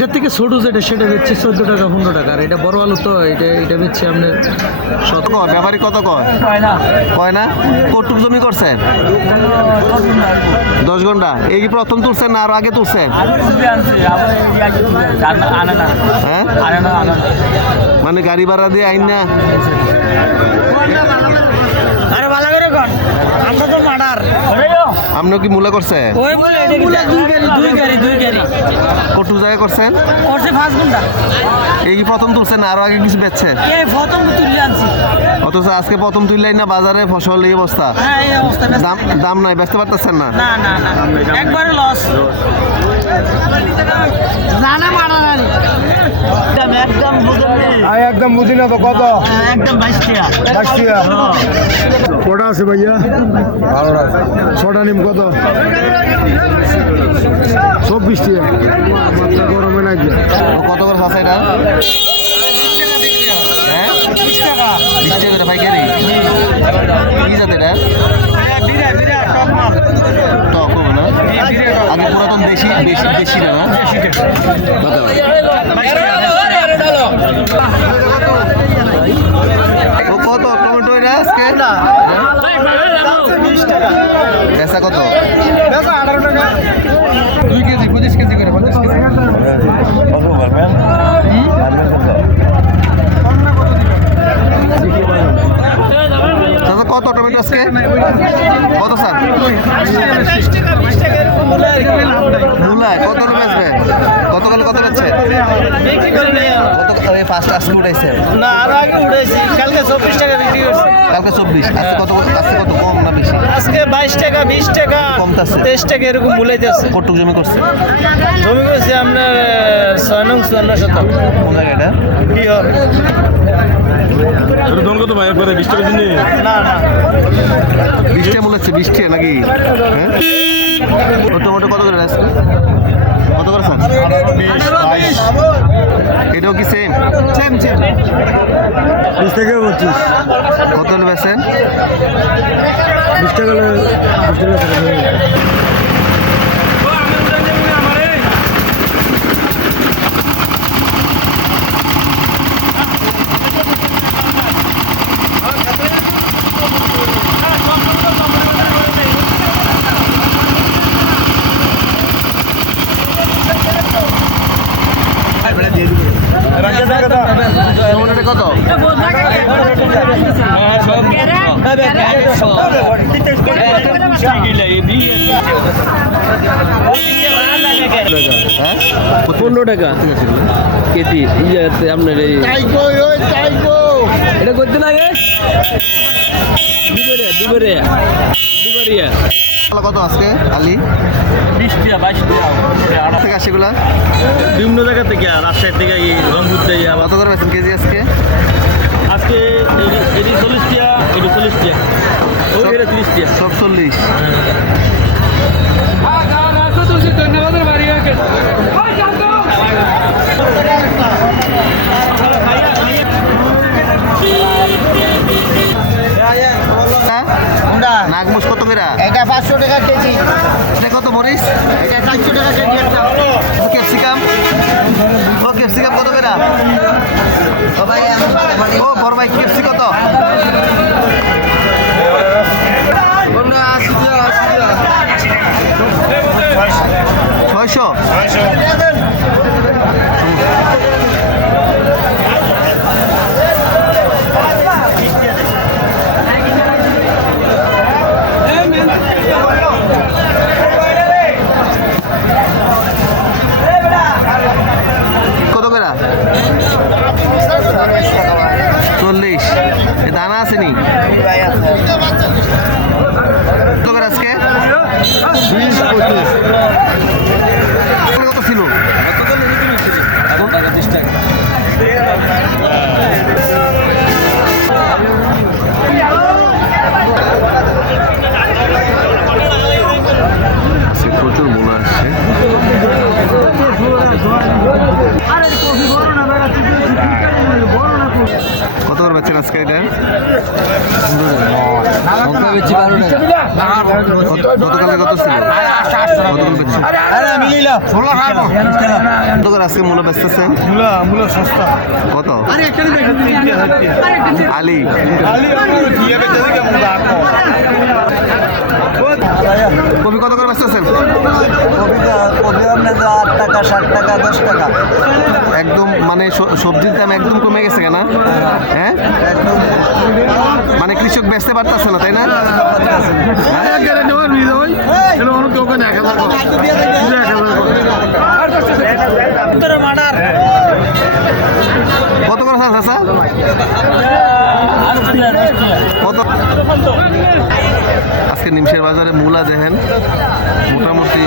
এটার থেকে ছোট যেটা সেটা দিচ্ছি চোদ্দ টাকা পনেরো টাকা। আর এটা বড় আলু তো এটা এটা দিচ্ছি আপনার কত কয়? ব্যাপারী কত কয়? কয় না। কটুক জমি করছেন? দশ ঘণ্টা। এই কি প্রথম তুলছেন না আরও আগে তুলছেন? হ্যাঁ? মানে গাড়ি ভাড়া দিয়ে আইন না আরে ভালো করে কর আমরা তো মার্ডার আপনি কি মূলা করছেন ওই মুলা দুই গাড়ি দুই গাড়ি দুই গাড়ি কটুক জায়গায় করছেন? করছে পাঁচ ঘণ্টা। এই কি প্রথম তুলছেন না? আরও আগে কিছু বেচছেন এই প্রথম তুলে আনছি। অথচ আজকে প্রথম তুললেই না বাজারে ফসল এই অবস্থা। হ্যাঁ এই অবস্থা দাম দাম নাই বেচতে পারতেছেন না? না না না। একবারে লস জানা মার্ডার একদম একদম বুঝেন আমি একদম বুঝি না তো কত? একদম টাকা আসছিয়া কটা আছে ভাইয়া? ছটা নিম কত চব্বিশ টাকা গরমে নাই কত করে আছে এটা? হ্যাঁ? বিশ কি জাত এটা? টক হবে না? বেশি বেশি না না? কত? টমেটো আজকে? পেঁচা কত? দুই কেজি পঁচিশ কেজি করে পঁচিশ কেজি। কত টমেটো আজকে? কত স্যার? মূলায়। কত আসবে গতকাল কত বেচছে? ফার্স্ট আজকে উঠাইছে না আর আগে উঠেছি কালকে চব্বিশ টাকা বিক্রি করছি কালকে চব্বিশ আজকে কত আজকে কত কম না বেশি? আজকে বাইশ টাকা বিশ টাকা কমতাছে। তেইশ টাকা এরকম মূলাইতেছে কটুক জমি করছে? জমি করছি আপনার ছয় নং চুয়ান্ন শত কোন জায়গাটা কি হবে? কত ভাই একবারে বিশ টাকা দিনে না না। বৃষ্টি হচ্ছে বৃষ্টি নাকি? হ্যাঁ? ও কত করে আছে? কত করে স্যার এটাও কি সেম সেম সেম বিশ টাকা পঁচিশ। কত বেছেন বিশ টাকা হলে বিশ টাকা টমেটোটা কত? হ্যাঁ পনেরো টাকা। কেজি ইয়াতে আপনার এই এটা করতে লাগে দুবারে দুবারে দুবারিয়া কত আজকে আলি? বিশ টাকা বাইশ টাকা। থেকে আসে এগুলা? বিভিন্ন জায়গা থেকে রাজশাহী থেকে রংপুর থেকে কত করে বেছেন কেজি আজকে? আজকে এটি চল্লিশ টাকা এটি চল্লিশ টাকা। ওই এটা তিরিশ টাকা। এটা টাকা কেজি। এটা কত মরিচ এটা চারশো টাকা এটা গতকালে কত মূলা সস্তা কত আলি কবি কত করে বেচতেছেন কবি আপনার আট টাকা ষাট টাকা দশ টাকা। একদম মানে সবজির দাম একদম কমে গেছে কেনা? হ্যাঁ? মানে কৃষক বেচতে পারতেছে না তাই না। কত করে কত আজকে নিমশের বাজারে মূলা দেখেন। মোটামুটি।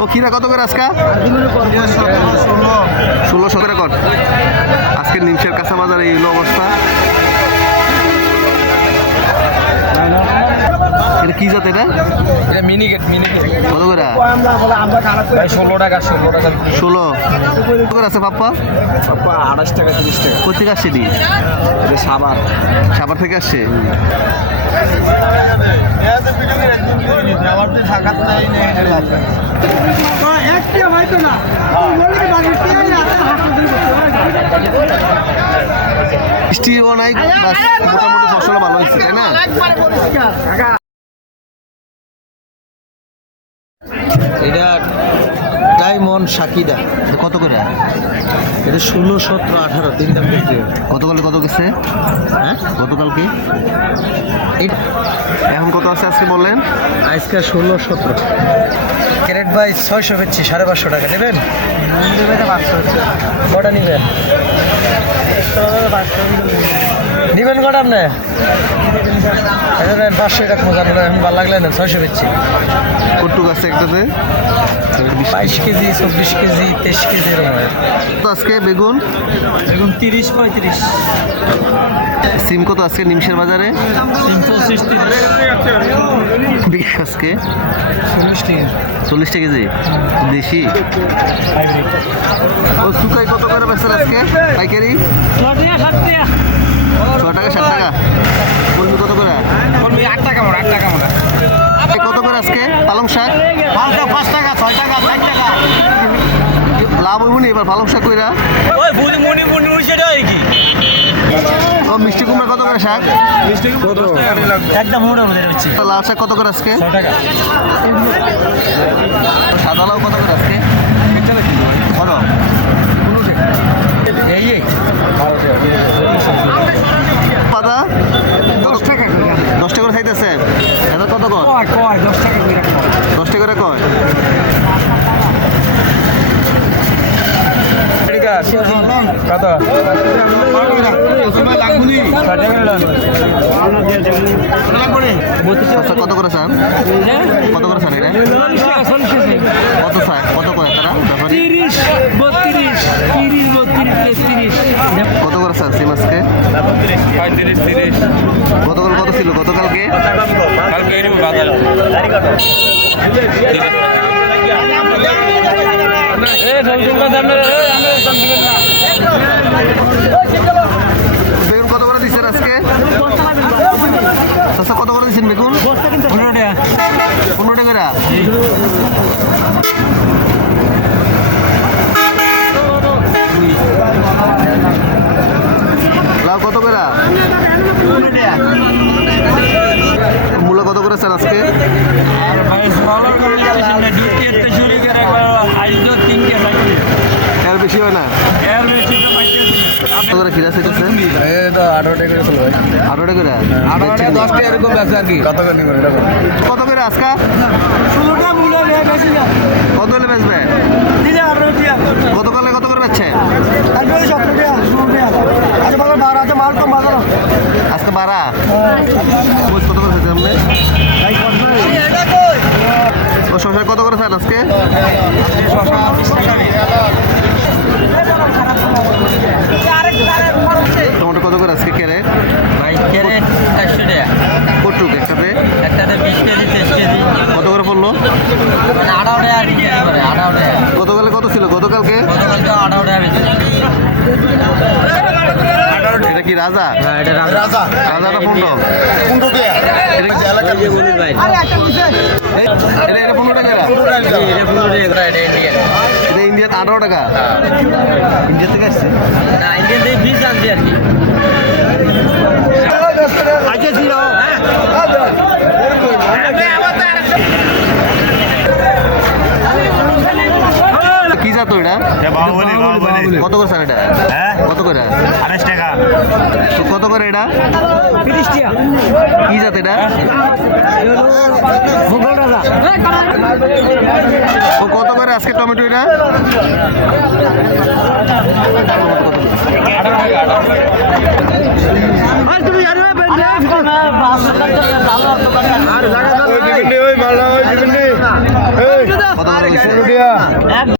ও, কিরা কত করে আজকা? ষোলোশো করে কর। আজকে নিমশের কাঁচা বাজারে এই অবস্থা। এটা কি জাত এটা? এটা মিনিকেট মিনিকেট কত করে? ভাই ষোলো টাকা ষোলো টাকা। ষোলো। কত করে আছে পাপ্পা? আঠাশ টাকা তিরিশ টাকা। কোথেকে আসছে দি এটা সাবান সাভার থেকে আসছে? বৃষ্টিও নাই মোটামুটি ফসল ভালো। এটা ডায়মন্ড সাকিদা। কত করে? এটা ষোলো সতেরো আঠারো তিনটা বিক্রি হয়। গতকাল কত গেছে? হ্যাঁ? গতকাল কি? এটা এখন কত আছে আজকে বললেন? আজকে ষোলো সতেরো। ক্যারেট বাই ছয়শো বেচছি সাড়ে পাঁচশো টাকা। নেবেন? কটা নেবেন? নেবেন কটা আপনি? নেন পাঁচশো এখন ভালো লাগলে না ছয়শো বেচছি। কটুক আছে একটাতে? বাইশ কেজি চব্বিশ কেজি তেইশ কেজি আজকে বেগুন? তিরিশ পঁয়ত্রিশ। সিম কত আজকে নিমশের বাজারে? আজকে? চল্লিশ টাকা চল্লিশ কেজি? দেশি? ও শুকাই কত করে বেচছেন আজকে? পাইকারি? ছ টাকা সাত টাকা। কলমি কত করে? আট টাকা আট টাকা কত করে আজকে? পালং শাক? পাঁচ টাকা ছয় টাকা চার টাকা। লাভ হইব নি এবার পালং শাক কইরা? ওই বুঝি মনি মনি সেটা আর কি? ও মিষ্টি কুমড়া কত করে শাক? একদম মোড়ে মধ্যে হচ্ছে। লাল শাক কত করে আজকে? টাকা সাদা লাউ কত করে আজকে কত এই এই পাতা দশ টাকা দশ টাকা করে খাইতেছে এটা কত কর কয় কয় দশ টাকা করে দশ টাকা করে কয় কত আচ্ছা করে চান কত করে এটা কত চায় কত করে তারা তিরিশ বত্রিশ তিরিশ বত্রিশ তেত্রিশ কত করে চান সিম তিরিশ গতকাল কত ছিল গতকালকে কালকে বেগুন কত করে দিচ্ছেন আজকে? কত করে দিচ্ছেন বেগুন? পনেরো টাকা। পনেরো টাকা লাউ কত করে মূলা কত করে স্যার আজকে আর ভাই সবার কোন স্টেশন না ডিউটি এতে শুরু করে আইজো তিনটে বাকি এর বেশি হয় না এর বেশি তো পাইতেছি কত করে সেটাছে আঠারো টাকা করে চলো ভাই আঠারো টাকা করে আঠারো টাকা দশ টাকা এরকম আছে আর কি। কত করে নিবেন এটা। কত করে আজকা? ষোলোটা মূল্য বেশি না। কত হলে বেচবে? গতকালে কত করে বেচছে? আচ্ছা বারো আছে বুঝ কত করে আপনি ও শশা কত করে খান আজকে টমেটো কত করে আজকে কেরে ভাই ক্যারেট একশো টাকা কটুক একটাতে একটাতে বিশ কেজি তেইশ কেজি কত করে পড়ল মানে আঠারো টাকা আর কি কেজি করে আঠারো টাকা গতকালে কত ছিল গতকালকে এটা কি রাজা? হ্যাঁ এটা রাজা। রাজাটা পনেরো পনেরো টাকা? এটা পনেরো টাকা। এটা ইন্ডিয়ান আঠারো টাকা। ইন্ডিয়া থেকে আসছে? না ইন্ডিয়াতে ফিস আনছি আর কি আজকে ছিল কি জাত এটা বাহুবলী বাহুবলী কত করে স্যার এটা হ্যাঁ কত করে আড়াইশ টাকা তো কত করে এটা তিরিশ টাকা কি জাত এটা? মুঘল কত করে আজকে টমেটো এটা? তুমি জানো